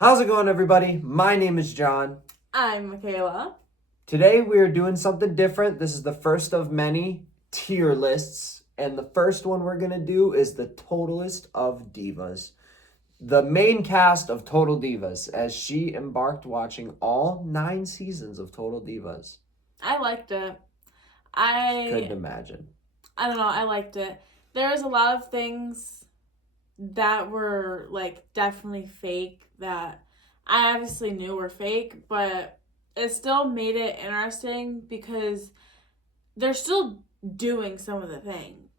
How's it going, everybody? My name is John. I'm Makayla. Today we are doing something different. This is the first of many tier lists, and the first one we're going to do is the Totalist of Divas. The main cast of Total Divas, as she embarked watching all 9 seasons of Total Divas. I liked it. Couldn't imagine. I don't know, I liked it. There's a lot of things that were like definitely fake that I obviously knew were fake, but it still made it interesting because they're still doing some of the things.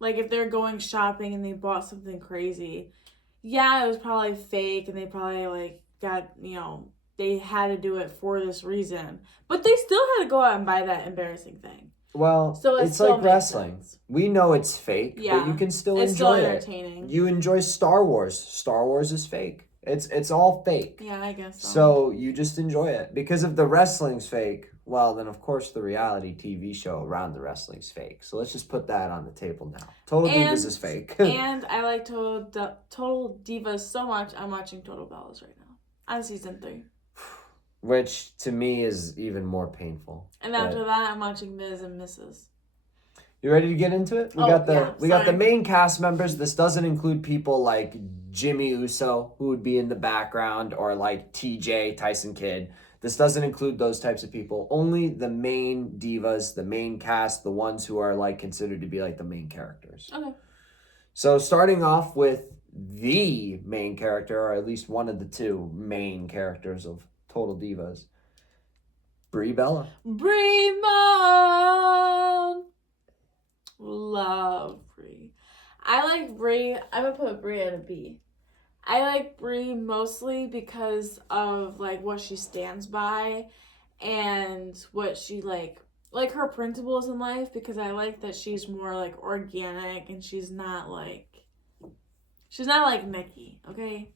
Like if they're going shopping and they bought something crazy, yeah, it was probably fake and they probably like got, they had to do it for this reason. But they still had to go out and buy that embarrassing thing. Well, So it's like wrestling. Sense. We know it's fake, yeah, but you can still it's enjoy still entertaining. it. You enjoy Star Wars. Star Wars is fake. It's all fake. Yeah, I guess so. So you just enjoy it. Because if the wrestling's fake, well, then of course the reality TV show around the wrestling's fake. So let's just put that on the table now. Total Divas is fake. And I like Total Divas so much, I'm watching Total Bellas right now. On season 3. Which to me is even more painful. And after that, I'm watching Ms. and Mrs. You ready to get into it? We got the main cast members. This doesn't include people like Jimmy Uso, who would be in the background, or like TJ, Tyson Kidd. This doesn't include those types of people. Only the main divas, the main cast, the ones who are like considered to be like the main characters. Okay. So starting off with the main character, or at least one of the 2 main characters of Total Divas, Brie Bella. Brie Mon! Love Brie. I like Brie. I'm gonna put Brie at a B. I like Brie mostly because of like what she stands by and what she like her principles in life, because I like that she's more like organic and she's not like Nikki, okay?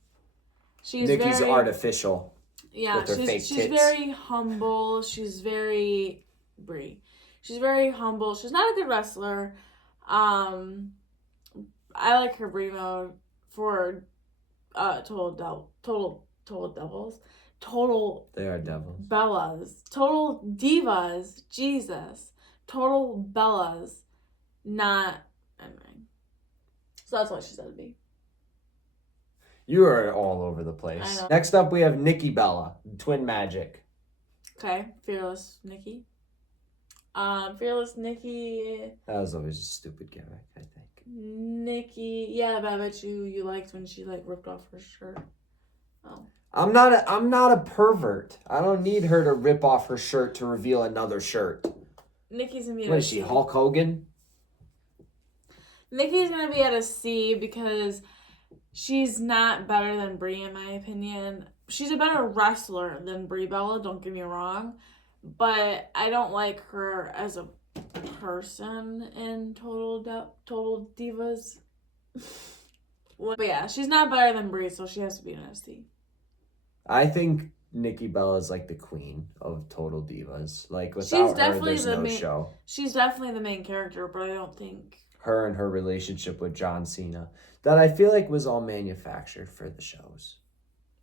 Nikki's artificial. Yeah, she's very humble. She's very Brie. She's very humble. She's not a good wrestler. I like her Brie mode for Total Devils. They are devils. Bellas. Total Divas. Jesus. Total Bellas. Not anyway. So that's why she said to be. You are all over the place. I know. Next up, we have Nikki Bella, Twin Magic. Okay, Fearless Nikki. Fearless Nikki. That was always a stupid gimmick, I think. Nikki, yeah, but I bet you liked when she like ripped off her shirt. Oh. I'm not a pervert. I don't need her to rip off her shirt to reveal another shirt. Nikki's gonna be What is she, Hulk Hogan? Nikki's gonna be at a C because she's not better than Brie in my opinion. She's a better wrestler than Brie Bella, don't get me wrong. But I don't like her as a person in Total Divas. But yeah, she's not better than Brie, so she has to be an ST. I think Nikki Bella is like the queen of Total Divas. Like without her, there's no show. She's definitely the main character, but I don't think her and her relationship with John Cena, that I feel like was all manufactured for the shows.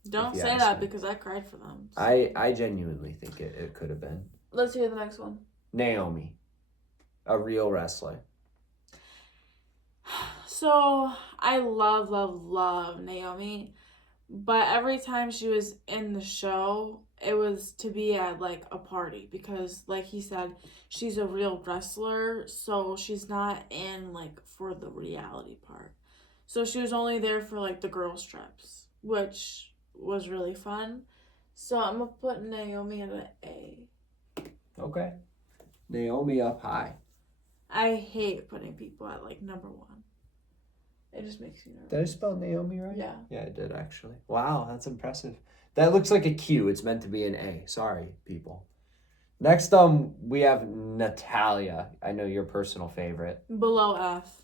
Don't say that because I cried for them. So. I genuinely think it could have been. Let's hear the next one. Naomi, a real wrestler. So I love Naomi, but every time she was in the show, it was to be at like a party because, like he said, she's a real wrestler, so she's not in like for the reality part. So she was only there for like the girls trips, which was really fun. So I'm gonna put Naomi at an A. Okay. Naomi up high. I hate putting people at like number 1. It just makes me nervous. Did I spell Naomi right? Yeah. Yeah, I did actually. Wow, that's impressive. That looks like a Q. It's meant to be an A. Sorry, people. Next, we have Natalia. I know your personal favorite. Below F.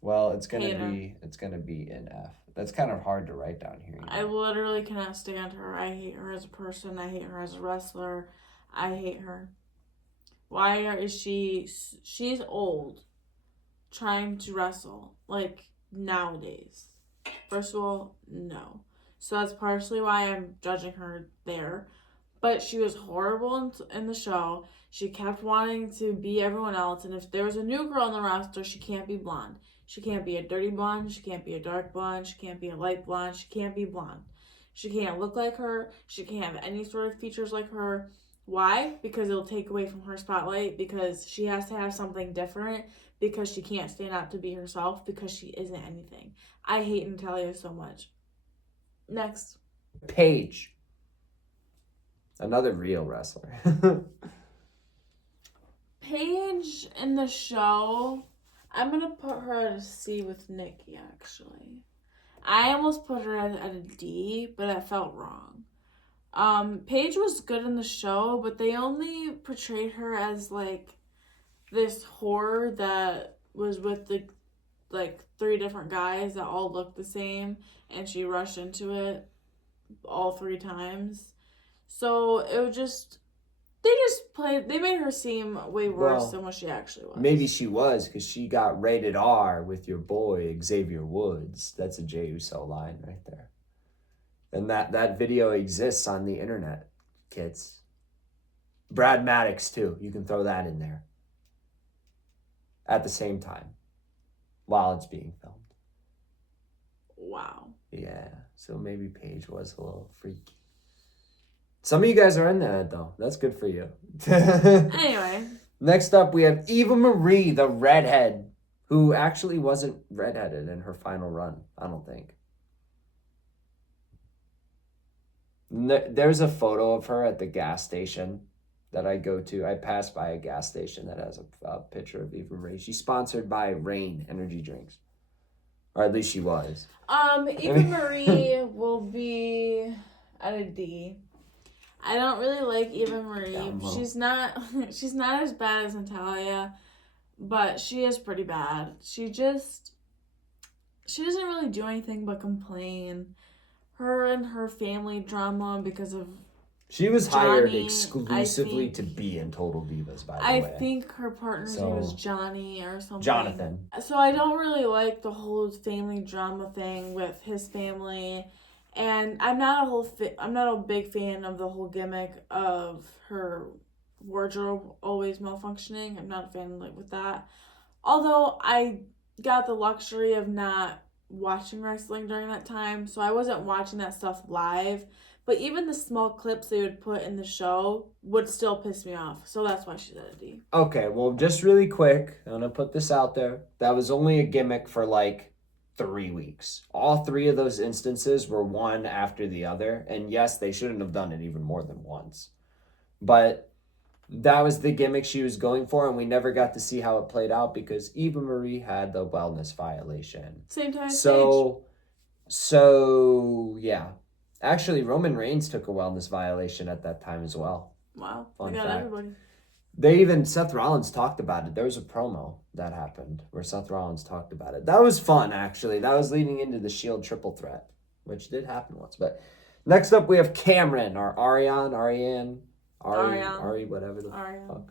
Well, it's gonna be an F. That's kind of hard to write down here. I literally cannot stand her. I hate her as a person. I hate her as a wrestler. I hate her. Why is she's old, trying to wrestle, like, nowadays. First of all, no. So that's partially why I'm judging her there. But she was horrible in the show. She kept wanting to be everyone else. And if there's a new girl on the roster, she can't be blonde. She can't be a dirty blonde. She can't be a dark blonde. She can't be a light blonde. She can't be blonde. She can't look like her. She can't have any sort of features like her. Why? Because it'll take away from her spotlight. Because she has to have something different. Because she can't stand out to be herself. Because she isn't anything. I hate Natalia so much. Next. Paige. Another real wrestler. Paige in the show, I'm going to put her at a C with Nikki, actually. I almost put her at a D, but I felt wrong. Paige was good in the show, but they only portrayed her as, like, this whore that was with the, like, 3 different guys that all looked the same, and she rushed into it all 3 times. So it was just, they made her seem way worse than what she actually was. Maybe she was, because she got rated R with your boy Xavier Woods. That's a Jey Uso line right there. And that video exists on the internet, kids. Brad Maddox too. You can throw that in there. At the same time. While it's being filmed. Wow. Yeah. So maybe Paige was a little freaky. Some of you guys are in that, though. That's good for you. Anyway. Next up, we have Eva Marie, the redhead, who actually wasn't redheaded in her final run, I don't think. There's a photo of her at the gas station that I go to. I pass by a gas station that has a picture of Eva Marie. She's sponsored by Reign energy drinks. Or at least she was. Eva Marie will be at a D. I don't really like Eva Marie. Yeah, well. She's not as bad as Natalia, but she is pretty bad. She doesn't really do anything but complain. Her and her family drama because of she was hired Johnny, exclusively to be in Total Divas, by the way. I think her partner's name was Johnny or something. Jonathan. So I don't really like the whole family drama thing with his family. And I'm not a big fan of the whole gimmick of her wardrobe always malfunctioning. I'm not a fan with that. Although I got the luxury of not watching wrestling during that time, so I wasn't watching that stuff live. But even the small clips they would put in the show would still piss me off. So that's why she's at a D. Okay, well, just really quick, I'm going to put this out there. That was only a gimmick for like 3 weeks. All 3 of those instances were one after the other. And yes, they shouldn't have done it even more than once. But that was the gimmick she was going for, and we never got to see how it played out because Eva Marie had the wellness violation. Same time. So yeah. Actually, Roman Reigns took a wellness violation at that time as well. Wow. Fun we got fact. Everybody. Seth Rollins talked about it. There was a promo that happened where Seth Rollins talked about it. That was fun, actually. That was leading into the Shield triple threat, which did happen once. But next up, we have Cameron, or Ariane, whatever the fuck.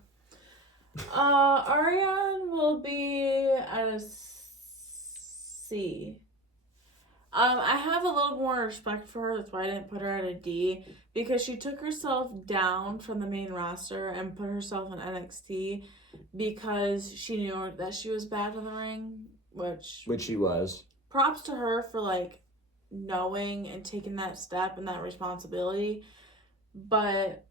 Ariane will be at a C. I have a little more respect for her. That's why I didn't put her at a D. Because she took herself down from the main roster and put herself in NXT because she knew that she was bad in the ring. Which she was. Props to her for, like, knowing and taking that step and that responsibility. But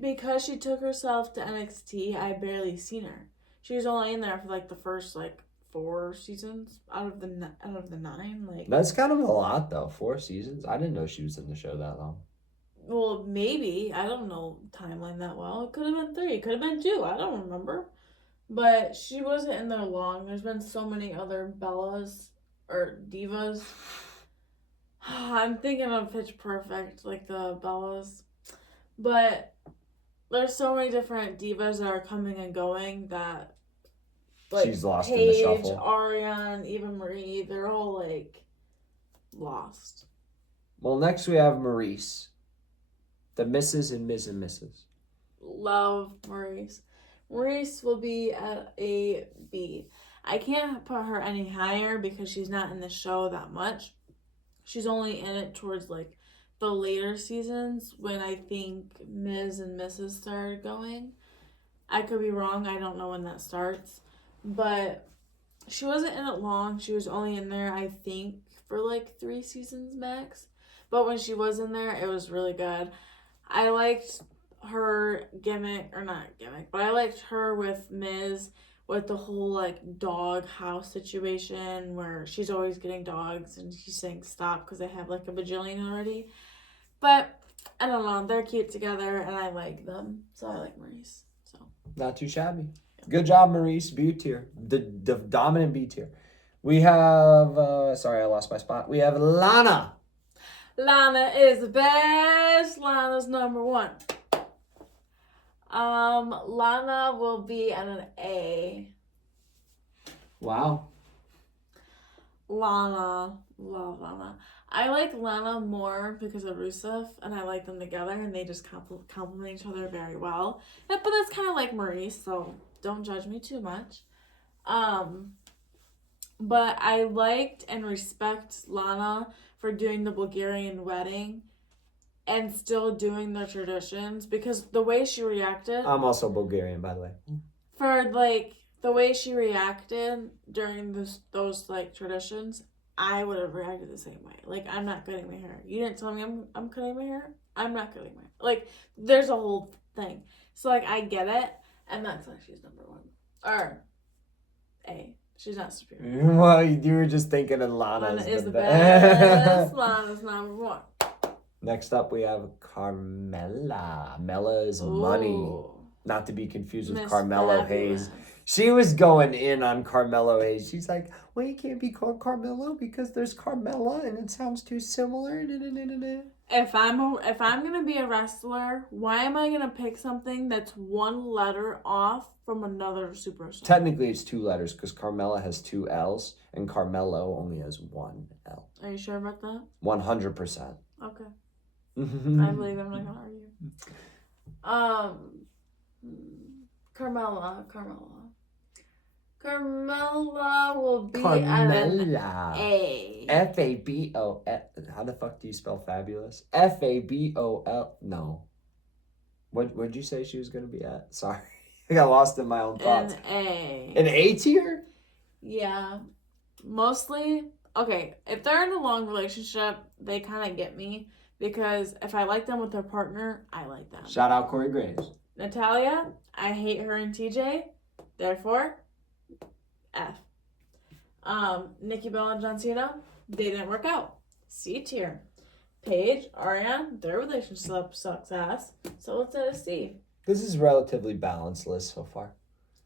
because she took herself to NXT, I barely seen her. She was only in there for, like, the first, like, 4 seasons out of the 9. Like, that's kind of a lot, though. 4 seasons. I didn't know she was in the show that long. Well, maybe. I don't know timeline that well. It could have been 3. It could have been 2. I don't remember. But she wasn't in there long. There's been so many other Bellas or Divas. I'm thinking of Pitch Perfect, like the Bellas. But there's so many different Divas that are coming and going that, like, she's lost Paige, in the shuffle. Ariane, Eva Marie, they're all, like, lost. Well, next we have Maurice. The Mrs. and Ms. and Mrs. Love Maurice. Maurice will be at a B. I can't put her any higher because she's not in the show that much. she's only in it towards like the later seasons when I think Ms. and Mrs. started going. I could be wrong. I don't know when that starts. But she wasn't in it long. She was only in there, I think, for like 3 seasons max. But when she was in there, it was really good. I liked her gimmick, or not gimmick, but I liked her with Ms. with the whole like dog house situation where she's always getting dogs and she's saying stop because they have like a bajillion already. But I don't know, they're cute together and I like them, so I like Maurice. So not too shabby. Good job, Maurice. B tier, the dominant B tier. We have sorry, I lost my spot. We have Lana. Lana is the best. Lana's number 1. Lana will be at an A. Wow. Lana, love Lana. I like Lana more because of Rusev, and I like them together, and they just complement each other very well. But that's kind of like Maurice, so don't judge me too much. But I liked and respect Lana for doing the Bulgarian wedding and still doing their traditions, because the way she reacted... I'm also Bulgarian, by the way. For, like, the way she reacted during those like, traditions, I would have reacted the same way. Like, I'm not cutting my hair. You didn't tell me I'm cutting my hair. I'm not cutting my hair. Like, there's a whole thing. So, like, I get it, and that's why she's number 1. Or A. She's not superior. Well, you were just thinking of Lana is the best. Lana's number 1. Next up, we have Carmella. Mella's money. Not to be confused with Miss Carmelo Fabulous. Hayes. She was going in on Carmelo Hayes. She's like, well, you can't be called Carmelo because there's Carmella and it sounds too similar. If I'm gonna be a wrestler, why am I gonna pick something that's 1 letter off from another superstar? Technically, it's 2 letters because Carmella has 2 L's and Carmelo only has 1 L. Are you sure about that? 100%. Okay. I believe I'm not gonna argue. Carmella will be at an A. Fabol. How the fuck do you spell fabulous? Fabol. No. What'd you say she was gonna be at? Sorry, I got lost in my own thoughts. An A. An A tier? Yeah. Mostly. Okay, if they're in a long relationship, they kind of get me. Because if I like them with their partner, I like them. Shout out Corey Graves. Natalia, I hate her and TJ. Therefore, F. Nikki Bella and John Cena, they didn't work out. C tier. Paige, Ariane, their relationship sucks ass. So it's at a C. This is a relatively balanced list so far.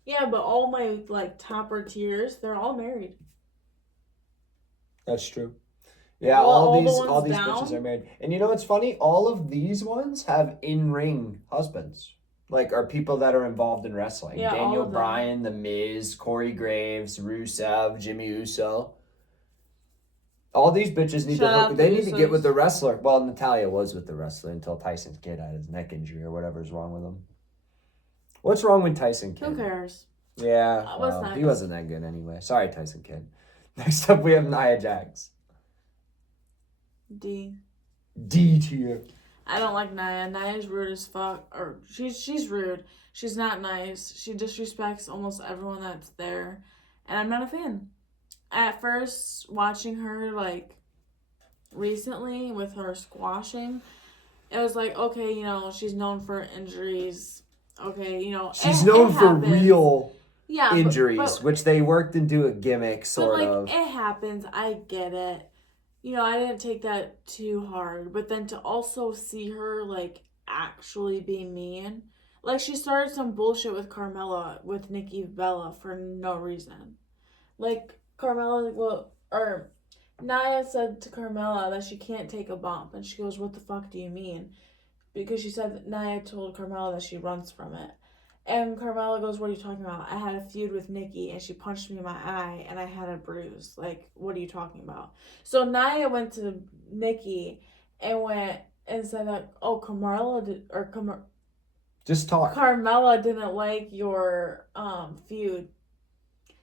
Yeah, but all my like topper tiers, they're all married. That's true. Yeah, all these bitches are married. And you know what's funny? All of these ones have in-ring husbands. Like, are people that are involved in wrestling. Yeah, Daniel Bryan, The Miz, Corey Graves, Rusev, Jimmy Uso. All these bitches need to get with the wrestler. Well, Natalia was with the wrestler until Tyson Kidd had his neck injury or whatever's wrong with him. What's wrong with Tyson Kidd? Who cares? Yeah, well, he wasn't that good anyway. Sorry, Tyson Kidd. Next up, we have Nia Jax. D tier. I don't like Nia. Nia's rude as fuck. Or she's rude. She's not nice. She disrespects almost everyone that's there. And I'm not a fan. At first, watching her, like, recently with her squashing, it was like, okay, you know, she's known for injuries. Okay, you know, she's known for real injuries, but, which they worked into a gimmick, sort of. It happens. I get it. You know, I didn't take that too hard. But then to also see her, like, actually be mean. Like, she started some bullshit with Carmella, with Nikki Bella, for no reason. Like, Nia said to Carmella that she can't take a bump. And she goes, what the fuck do you mean? Because she said that Nia told Carmella that she runs from it. And Carmella goes, what are you talking about? I had a feud with Nikki and she punched me in my eye and I had a bruise. Like, what are you talking about? So Nia went to Nikki and said that, oh, just talk. Carmella didn't like your feud.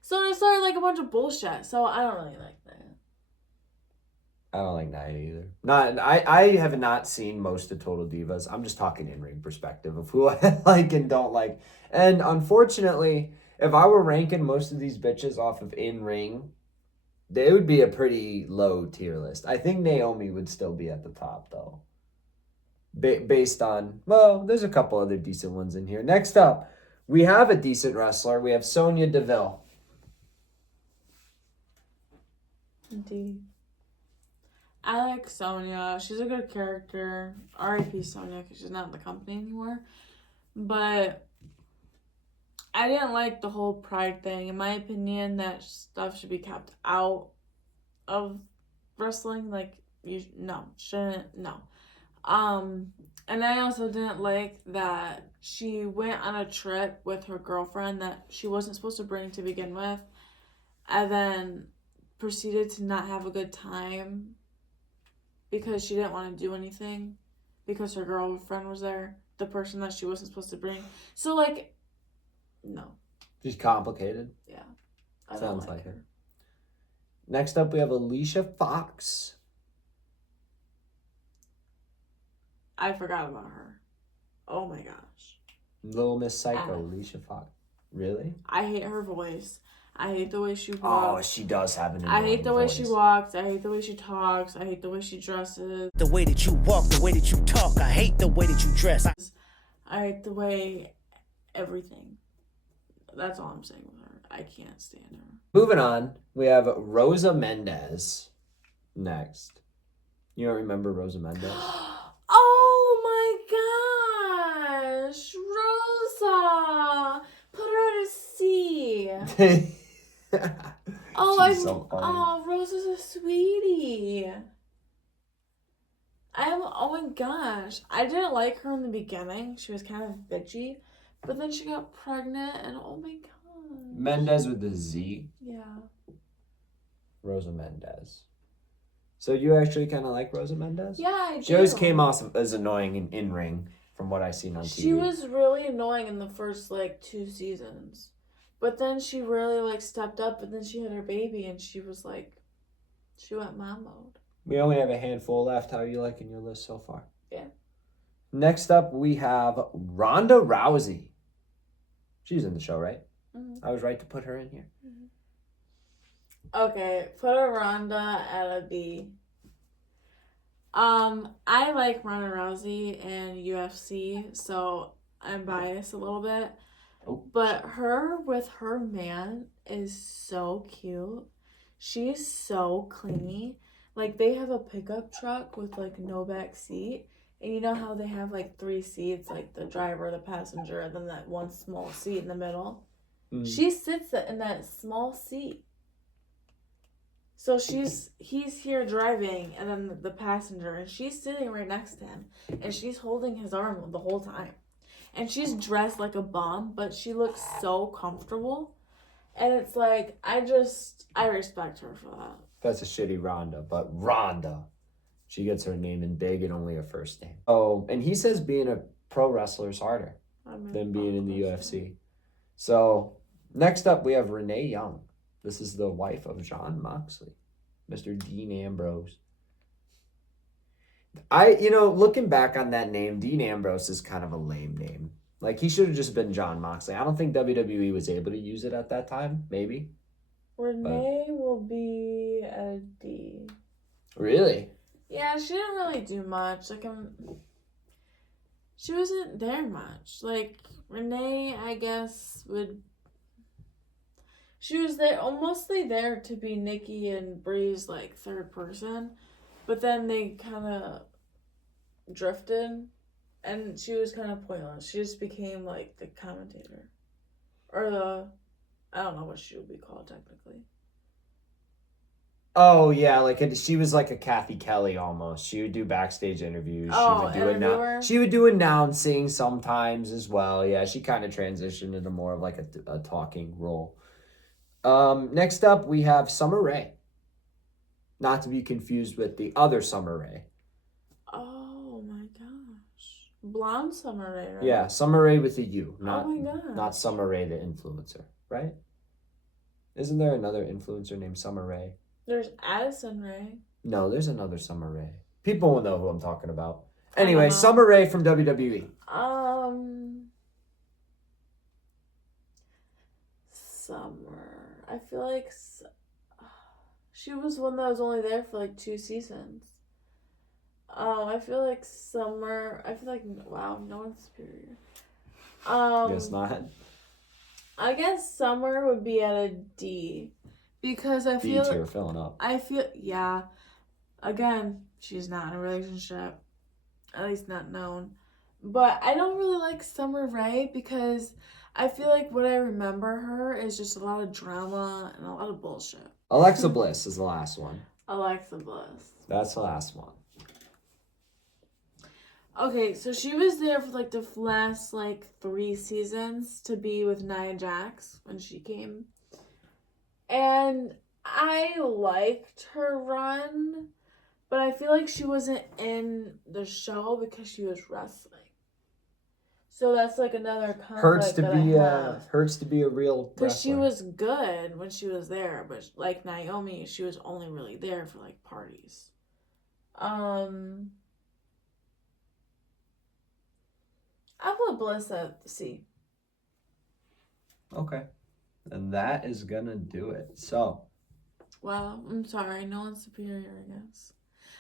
So it started like a bunch of bullshit. So I don't really like that. I don't like Nia either. I have not seen most of Total Divas. I'm just talking in-ring perspective of who I like and don't like. And unfortunately, if I were ranking most of these bitches off of in-ring, they would be a pretty low tier list. I think Naomi would still be at the top though. Based on, well, there's a couple other decent ones in here. Next up, we have a decent wrestler. We have Sonya Deville. Indeed. I like Sonya. She's a good character. R.I.P. Sonya because she's not in the company anymore. But I didn't like the whole pride thing. In my opinion, that stuff should be kept out of wrestling. Like, shouldn't, no. And I also didn't like that she went on a trip with her girlfriend that she wasn't supposed to bring to begin with, and then proceeded to not have a good time because she didn't want to do anything because her girlfriend was there, the person that she wasn't supposed to bring. So, like, no. She's complicated. Yeah. Sounds like her. Next up, we have Alicia Fox. I forgot about her. Oh my gosh. Little Miss Psycho, Alicia Fox. Really? I hate her voice. I hate the way she walks. Oh, she does have an annoying I hate the way voice. she walks. I hate the way she talks. I hate the way she dresses. The way that you walk, the way that you talk. I hate the way that you dress. I hate the way everything. That's all I'm saying with her. I can't stand her. Moving on, we have Rosa Mendez next. You don't remember Rosa Mendez? Oh my gosh, Rosa! Put her to sea. Rosa's a sweetie. Oh my gosh. I didn't like her in the beginning. She was kind of bitchy. But then she got pregnant and oh my god. Mendez with the Z. Yeah. Rosa Mendez. So you actually kind of like Rosa Mendez? Yeah, I do. She always came off as annoying in ring from what I've seen on TV. She was really annoying in the first, 2 seasons. But then she really, stepped up, and then she had her baby, and she was, she went mom mode. We only have a handful left. How are you liking your list so far? Yeah. Next up, we have Ronda Rousey. She's in the show, right? Mm-hmm. I was right to put her in here. Mm-hmm. Okay, put a Ronda at a B. I like Ronda Rousey in UFC, so I'm biased a little bit. Oh. But her with her man is so cute. She's so clingy. They have a pickup truck with, no back seat. And you know how they have, 3 seats, the driver, the passenger, and then that one small seat in the middle? Mm. She sits in that small seat. So he's here driving, and then the passenger, and she's sitting right next to him, and she's holding his arm the whole time. And she's dressed like a bum, but she looks so comfortable. And it's I respect her for that. That's a shitty Ronda, but Ronda. She gets her name in big and only her first name. Oh, and he says being a pro wrestler is harder than being in the UFC. So, next up, we have Renee Young. This is the wife of Jon Moxley, Mr. Dean Ambrose. Looking back on that name, Dean Ambrose is kind of a lame name. He should have just been Jon Moxley. I don't think WWE was able to use it at that time. Maybe. Renee will be a D. Really? Yeah, she didn't really do much. She wasn't there much. Renee, I guess, she was there, mostly there to be Nikki and Bree's, third person. But then they kind of drifted, and she was kind of pointless. She just became, the commentator. Or I don't know what she would be called, technically. Oh, yeah, she was like a Kathy Kelly almost. She would do backstage interviews. She would do announcing sometimes as well. Yeah, she kind of transitioned into more of a talking role. Next up, we have Summer Rae. Not to be confused with the other Summer Rae. Oh my gosh. Blonde Summer Rae, right? Yeah, Summer Rae with a U. Oh my gosh. Not Summer Rae the influencer, right? Isn't there another influencer named Summer Rae? There's Addison Rae. No, there's another Summer Rae. People will know who I'm talking about. Anyway, Summer Rae from WWE. Summer. I feel like she was one that was only there for like 2 seasons. I feel like Summer. I feel like wow, no one's superior. Guess not. I guess Summer would be at a D because I feel D tier filling up. Yeah. Again, she's not in a relationship, at least not known. But I don't really like Summer Rae because I feel like what I remember her is just a lot of drama and a lot of bullshit. Alexa Bliss is the last one. Alexa Bliss. That's the last one. Okay, so she was there for like the last like 3 seasons to be with Nia Jax when she came. And I liked her run, but I feel like she wasn't in the show because she was wrestling. So that's like another conflict Hurts to be a real wrestler. Because she was good when she was there, but like Naomi, she was only really there for like parties. I put Bliss at C. Okay. And that is gonna do it. So. Well, I'm sorry. No one's superior, I guess.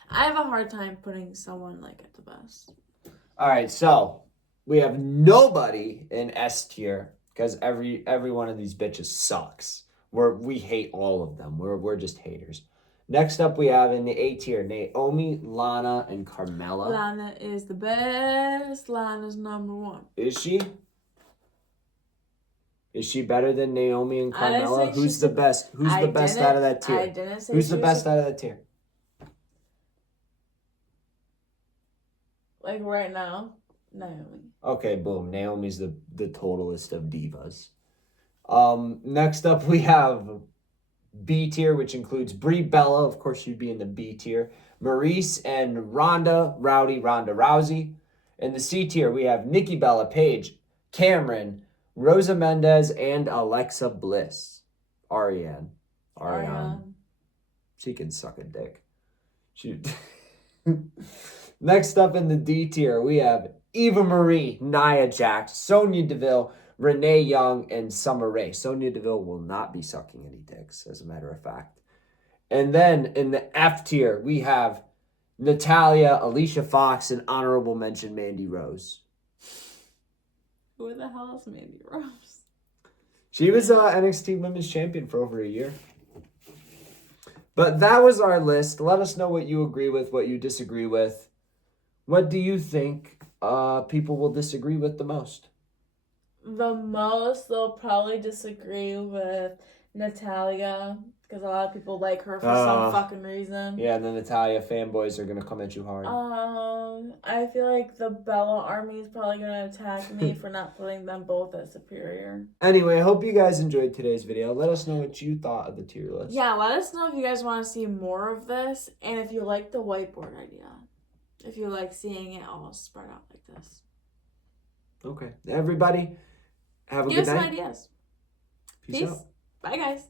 I have a hard time putting someone like at the best. All right, so we have nobody in S tier because every one of these bitches sucks. We hate all of them. We're just haters. Next up, we have in the A tier Naomi, Lana, and Carmella. Lana is the best. Lana's number 1. Is she? Is she better than Naomi and Carmella? Who's the best? Who's the best out of that tier? I didn't say who's the best out of that tier? Like right now, Naomi. Okay, boom. Naomi's the totalist of divas. Next up, we have B tier, which includes Brie Bella. Of course, she'd be in the B tier. Maurice and Ronda Rousey. In the C tier, we have Nikki Bella, Paige, Cameron, Rosa Mendez, and Alexa Bliss. Ariane. She can suck a dick. Next up in the D tier, we have Eva Marie, Nia Jax, Sonya Deville, Renee Young, and Summer Rae. Sonya Deville will not be sucking any dicks, as a matter of fact. And then in the F tier, we have Natalya, Alicia Fox, and honorable mention Mandy Rose. Who the hell is Mandy Rose? She was NXT Women's Champion for over a year. But that was our list. Let us know what you agree with, what you disagree with. What do you think people will disagree with the most? The most, they'll probably disagree with Natalya because a lot of people like her for some fucking reason. Yeah, the Natalya fanboys are going to come at you hard. I feel like the Bella army is probably going to attack me for not putting them both as superior. Anyway, I hope you guys enjoyed today's video. Let us know what you thought of the tier list. Yeah, let us know if you guys want to see more of this and if you like the whiteboard idea. If you like seeing it all spread out like this. Okay. Everybody, have a good night. Give us some ideas. Peace out. Bye, guys.